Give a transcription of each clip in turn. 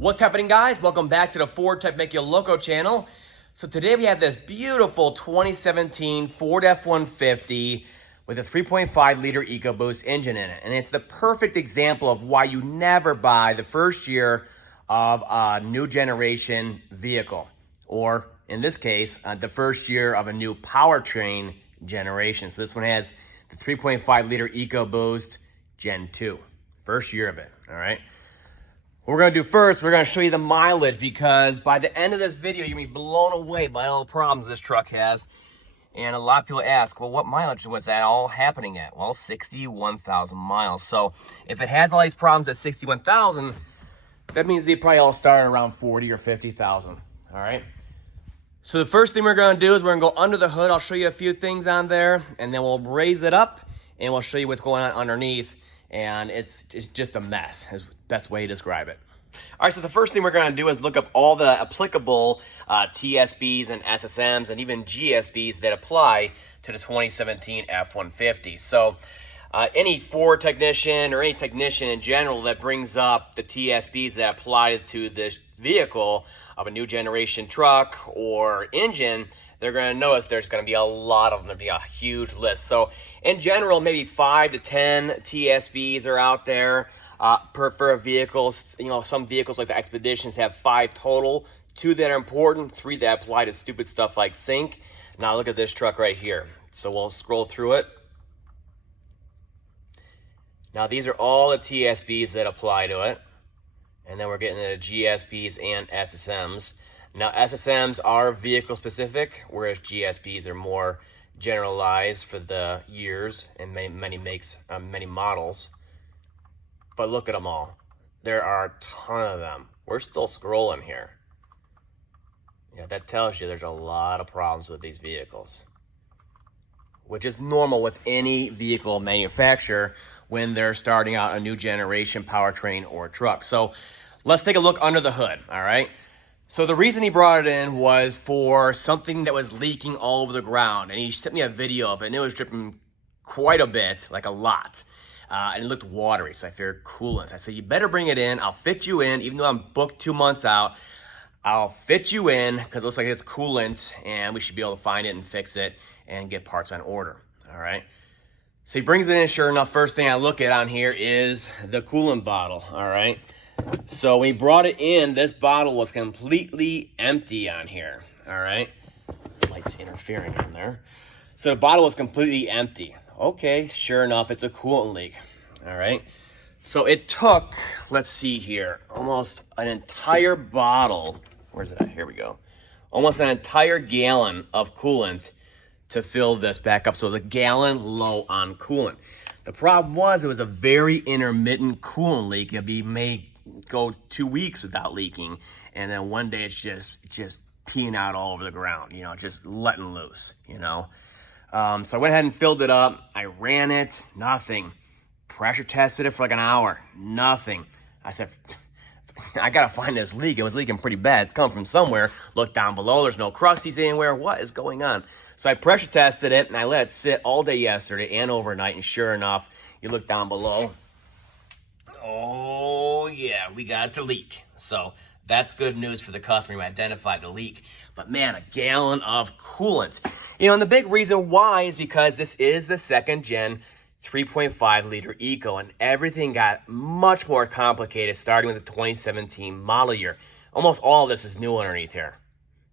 What's happening, guys? Welcome back to the FordTechMakuloco channel. So today we have this beautiful 2017 Ford F-150 with a 3.5 liter EcoBoost engine in it. And it's the perfect example of why you never buy the first year of a new generation vehicle. Or in this case, the first year of a new powertrain generation. So this one has the 3.5 liter EcoBoost Gen 2. First year of it, all right? What we're gonna do first, we're gonna show you the mileage, because by the end of this video, you're gonna be blown away by all the problems this truck has. And a lot of people ask, well, what mileage was that all happening at? Well, 61,000 miles. So if it has all these problems at 61,000, that means they probably all started around 40 or 50,000, all right? So the first thing we're gonna do is we're gonna go under the hood. I'll show you a few things on there, and then we'll raise it up, and we'll show you what's going on underneath. And it's just a mess, is the best way to describe it. All right, so the first thing we're gonna do is look up all the applicable TSBs and SSMs and even GSBs that apply to the 2017 F-150. So any Ford technician or any technician in general that brings up the TSBs that apply to this vehicle of a new generation truck or engine, they're going to notice there's going to be a lot of them. There'll be a huge list. So in general, maybe 5 to 10 TSBs are out there for vehicles. You know, some vehicles like the Expeditions have 5 total. 2 that are important, 3 that apply to stupid stuff like sync. Now look at this truck right here. So we'll scroll through it. Now these are all the TSBs that apply to it. And then we're getting the GSBs and SSMs. Now, SSMs are vehicle specific, whereas GSBs are more generalized for the years and many makes, many models. But look at them all. There are a ton of them. We're still scrolling here. Yeah, that tells you there's a lot of problems with these vehicles, which is normal with any vehicle manufacturer when they're starting out a new generation powertrain or truck. So let's take a look under the hood, all right? So the reason he brought it in was for something that was leaking all over the ground. And he sent me a video of it, and it was dripping quite a bit, like a lot. And it looked watery, so I figured coolant. I said, you better bring it in. I'll fit you in, even though I'm booked 2 months out. I'll fit you in, because it looks like it's coolant, and we should be able to find it and fix it and get parts on order, all right? So he brings it in, sure enough, first thing I look at on here is the coolant bottle, all right? So when he brought it in, this bottle was completely empty on here, all right? Light's interfering in there. So the bottle was completely empty. Okay, sure enough, it's a coolant leak, all right? So it took, let's see here, almost an entire bottle. Where's it at? Here we go. Almost an entire gallon of coolant to fill this back up. So it was a gallon low on coolant. The problem was it was a very intermittent coolant leak. It may go 2 weeks without leaking, and then one day it's just peeing out all over the ground, you know, just letting loose, you know. So I went ahead and filled it up. I ran it, nothing. Pressure tested it for like an hour, nothing. I said, I gotta find this leak. It was leaking pretty bad. It's coming from somewhere. Look down below, there's no crusties anywhere. What is going on? So I pressure tested it, and I let it sit all day yesterday and overnight, and sure enough, you look down below. Oh yeah, we got it to leak. So that's good news for the customer who identified the leak. But man, a gallon of coolant. You know, and the big reason why is because this is the second gen 3.5 liter Eco, and everything got much more complicated starting with the 2017 model year. Almost all of this is new underneath here.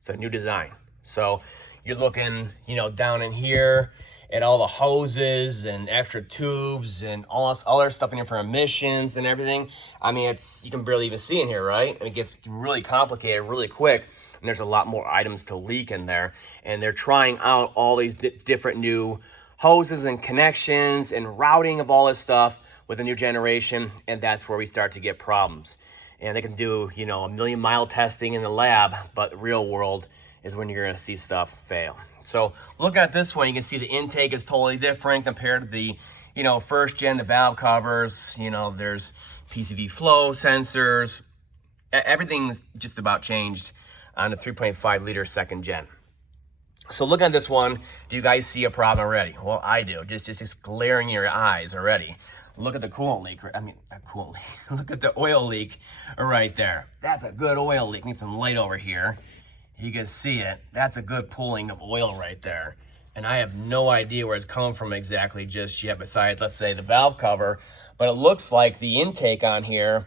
It's a new design. So you're looking, you know, down in here at all the hoses and extra tubes and all this other stuff in here for emissions and everything. I mean, you can barely even see in here, right? It gets really complicated really quick, and there's a lot more items to leak in there. And they're trying out all these different new hoses and connections and routing of all this stuff with the new generation, and that's where we start to get problems. And they can do, you know, 1,000,000-mile testing in the lab, but the real world is when you're gonna see stuff fail. So look at this one, you can see the intake is totally different compared to the, you know, first gen, the valve covers, you know, there's PCV flow sensors. Everything's just about changed on the 3.5 liter second gen. So look at this one. Do you guys see a problem already? Well, I do. Just glaring in your eyes already. look at the coolant leak. I mean, not coolant leak. Look at the oil leak right there. That's a good oil leak. Need some light over here. You can see it. That's a good pooling of oil right there. And I have no idea where it's coming from exactly just yet, besides, let's say, the valve cover. But it looks like the intake on here,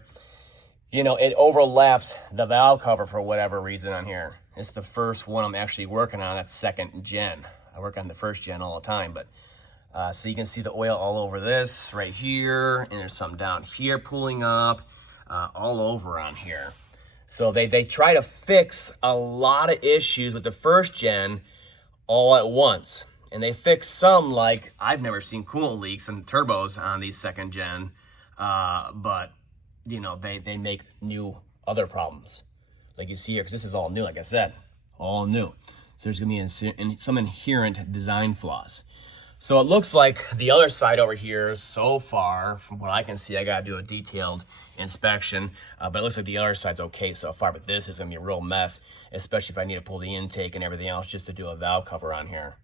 you know, it overlaps the valve cover for whatever reason on here. It's the first one I'm actually working on. That's second gen. I work on the first gen all the time, but so you can see the oil all over this right here, and there's some down here pooling up, all over on here. So they try to fix a lot of issues with the first gen all at once. And they fix some, like, I've never seen coolant leaks and turbos on these second gen, but, you know, they make new other problems. Like you see here, because this is all new, like I said, all new. So there's going to be some inherent design flaws. So it looks like the other side over here, so far, from what I can see, I got to do a detailed inspection, but it looks like the other side's okay so far, but this is going to be a real mess, especially if I need to pull the intake and everything else just to do a valve cover on here.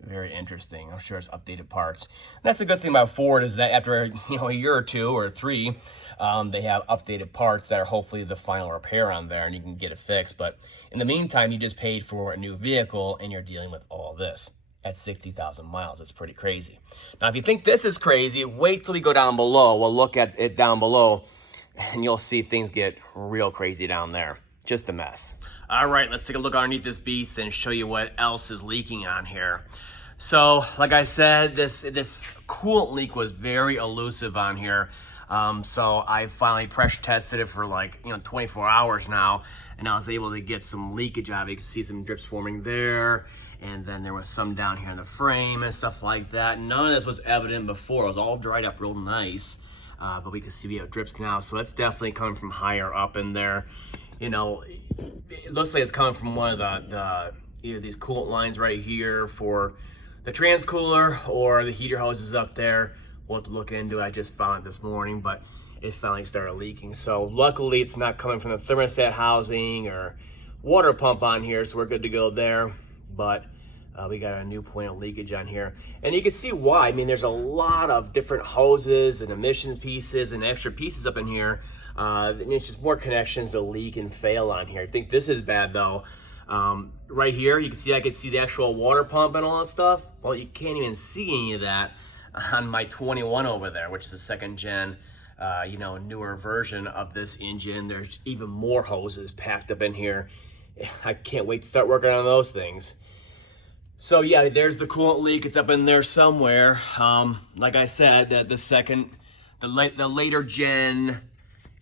Very interesting. I'm sure it's updated parts. And that's the good thing about Ford, is that after, you know, a year or two or three, they have updated parts that are hopefully the final repair on there, and you can get it fixed. But in the meantime, you just paid for a new vehicle and you're dealing with all this at 60,000 miles. It's pretty crazy. Now, if you think this is crazy, wait till we go down below. We'll look at it down below and you'll see things get real crazy down there. Just a mess. All right, let's take a look underneath this beast and show you what else is leaking on here. So, like I said, this coolant leak was very elusive on here. So I finally pressure tested it for, like, 24 hours now, and I was able to get some leakage out of it. You can see some drips forming there, and then there was some down here in the frame and stuff like that. None of this was evident before. It was all dried up real nice, but we can see we have drips now. So that's definitely coming from higher up in there. You know, it looks like it's coming from one of the either these coolant lines right here for the transcooler or the heater hoses up there. We'll have to look into it. I just found it this morning, but it finally started leaking. So luckily it's not coming from the thermostat housing or water pump on here, so we're good to go there. But we got a new point of leakage on here. And you can see why. I mean, there's a lot of different hoses and emissions pieces and extra pieces up in here. It's just more connections to leak and fail on here. I think this is bad though. Right here, you can see I can see the actual water pump and all that stuff. Well, you can't even see any of that on my 21 over there, which is a second gen, newer version of this engine. There's even more hoses packed up in here. I can't wait to start working on those things. So yeah, there's the coolant leak. It's up in there somewhere. Like I said, the later gen,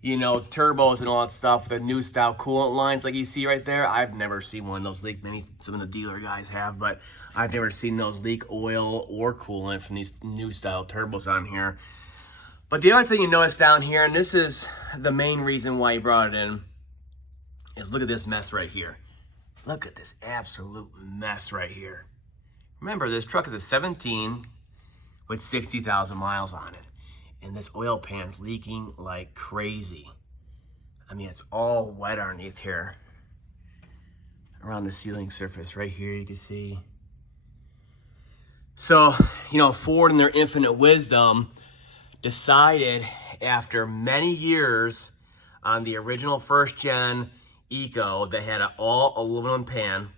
turbos and all that stuff, the new style coolant lines like you see right there. I've never seen one of those leak. Maybe some of the dealer guys have, but I've never seen those leak oil or coolant from these new style turbos on here. But the other thing you notice down here, and this is the main reason why you brought it in, is look at this mess right here. Look at this absolute mess right here. Remember, this truck is a 17 with 60,000 miles on it. And this oil pan's leaking like crazy. I mean, it's all wet underneath here. Around the sealing surface right here, you can see. So, Ford in their infinite wisdom decided after many years on the original first gen Eco that had an all aluminum pan,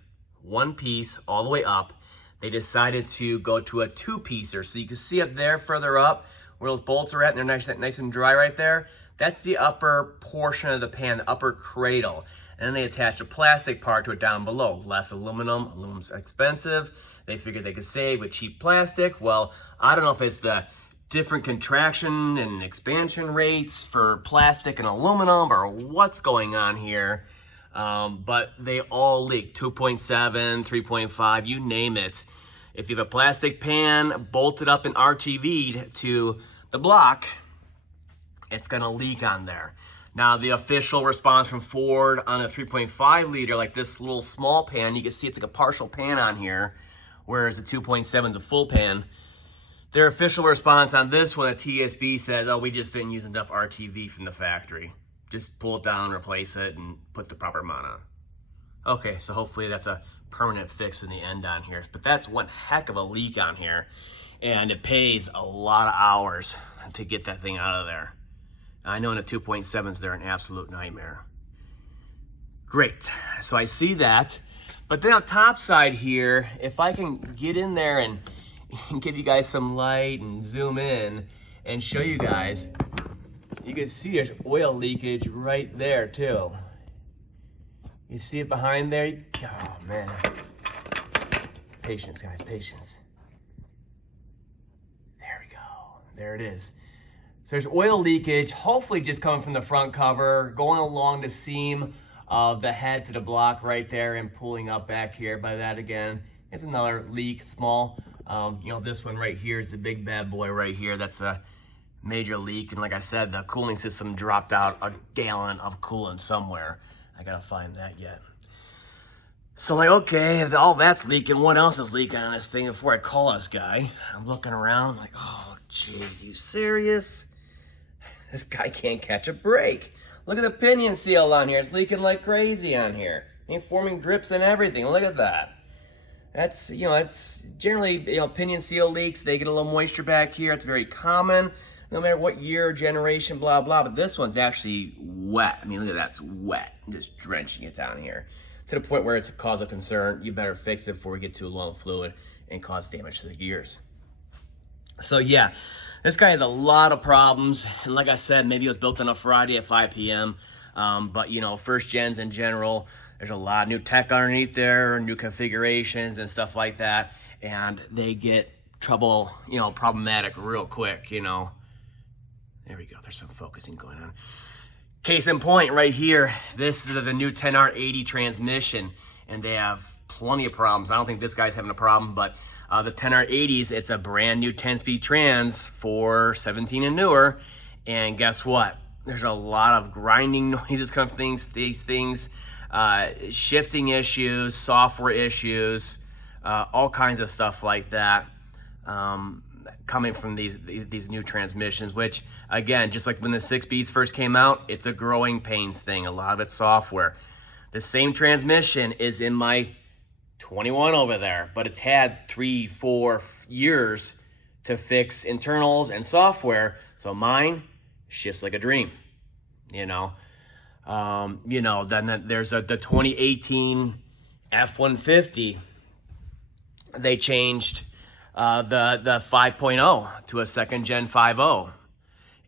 one piece all the way up. They decided to go to a two-piecer. So you can see up there further up where those bolts are at, and they're nice and dry right there. That's the upper portion of the pan, the upper cradle. And then they attached a plastic part to it down below. Less aluminum. Aluminum's expensive. They figured they could save with cheap plastic. Well, I don't know if it's the different contraction and expansion rates for plastic and aluminum or what's going on here. But they all leak. 2.7, 3.5, you name it. If you have a plastic pan bolted up and RTV'd to the block, it's gonna leak on there. Now, the official response from Ford on a 3.5 liter, like this little small pan, you can see it's like a partial pan on here, whereas the 2.7 is a full pan. Their official response on this one, a TSB, says, oh, we just didn't use enough RTV from the factory. Just pull it down, replace it, and put the proper amount on. Okay, so hopefully that's a permanent fix in the end on here. But that's one heck of a leak on here, and it pays a lot of hours to get that thing out of there. I know in the 2.7s they're an absolute nightmare. Great, so I see that. But then on top side here, if I can get in there and give you guys some light and zoom in and show you guys, you can see there's oil leakage right there too. You see it behind there? Oh man. Patience, guys, patience. There we go. There it is. So there's oil leakage, hopefully just coming from the front cover, going along the seam of the head to the block right there and pulling up back here. By that again, it's another leak, small. You know, this one right here is the big bad boy right here. That's a major leak. And like I said, the cooling system dropped out a gallon of coolant somewhere. I gotta find that yet. So I'm like, okay, if all that's leaking, what else is leaking on this thing before I call this guy? I'm looking around like, oh, jeez, you serious? This guy can't catch a break. Look at the pinion seal on here. It's leaking like crazy on here. Ain't forming drips and everything. Look at that. That's, you know, it's generally, you know, pinion seal leaks. They get a little moisture back here. It's very common, no matter what year, generation, blah, blah. But this one's actually wet. I mean, look at that. It's wet. I'm just drenching it down here to the point where it's a cause of concern. You better fix it before we get too low in fluid and cause damage to the gears. So yeah, this guy has a lot of problems. And like I said, maybe it was built on a Friday at 5 p.m. But you know, first gens in general, there's a lot of new tech underneath there, new configurations and stuff like that. And they get trouble, you know, problematic real quick, you know. There we go, there's some focusing going on. Case in point right here, this is the new 10R80 transmission, and they have plenty of problems. I don't think this guy's having a problem, but the 10R80s, it's a brand new 10-speed trans for 17 and newer, and guess what? There's a lot of grinding noises coming from these things, shifting issues, software issues, all kinds of stuff like that. Coming from these new transmissions, which again, just like when the 6-speeds first came out, it's a growing pains thing. A lot of it's software. The same transmission is in my 21 over there, but it's had 3-4 years to fix internals and software. So mine shifts like a dream, you know. Then there's the 2018 F-150. They changed the 5.0 to a second gen 5.0,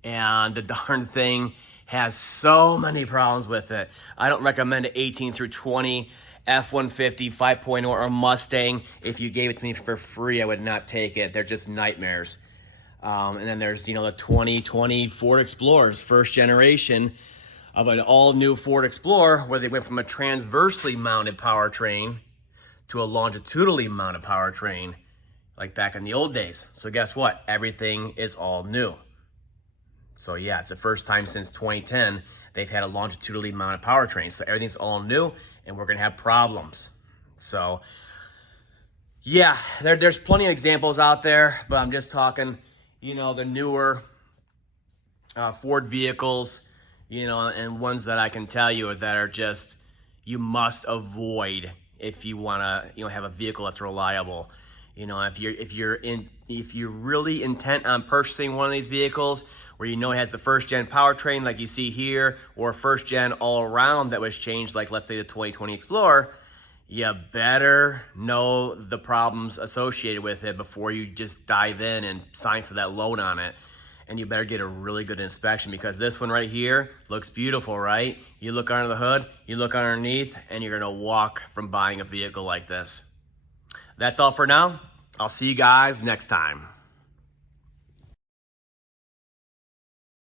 and the darn thing has so many problems with it. I don't recommend an 18 through 20 F-150 5.0 or Mustang. If you gave it to me for free, I would not take it. They're just nightmares. And then there's, you know, the 2020 Ford Explorers, first generation of an all new Ford Explorer, where they went from a transversely mounted powertrain to a longitudinally mounted powertrain, like back in the old days. So guess what? Everything is all new. So yeah, it's the first time since 2010 they've had a longitudinally mounted powertrain. So everything's all new, and we're gonna have problems. So yeah, there's plenty of examples out there, but I'm just talking, you know, the newer Ford vehicles, you know, and ones that I can tell you that are just, you must avoid if you wanna, you know, have a vehicle that's reliable. You know, if you're really intent on purchasing one of these vehicles where you know it has the first gen powertrain like you see here, or first gen all around that was changed, like let's say the 2020 Explorer, you better know the problems associated with it before you just dive in and sign for that loan on it. And you better get a really good inspection, because this one right here looks beautiful, right? You look under the hood, you look underneath, and you're gonna walk from buying a vehicle like this. That's all for now. I'll see you guys next time.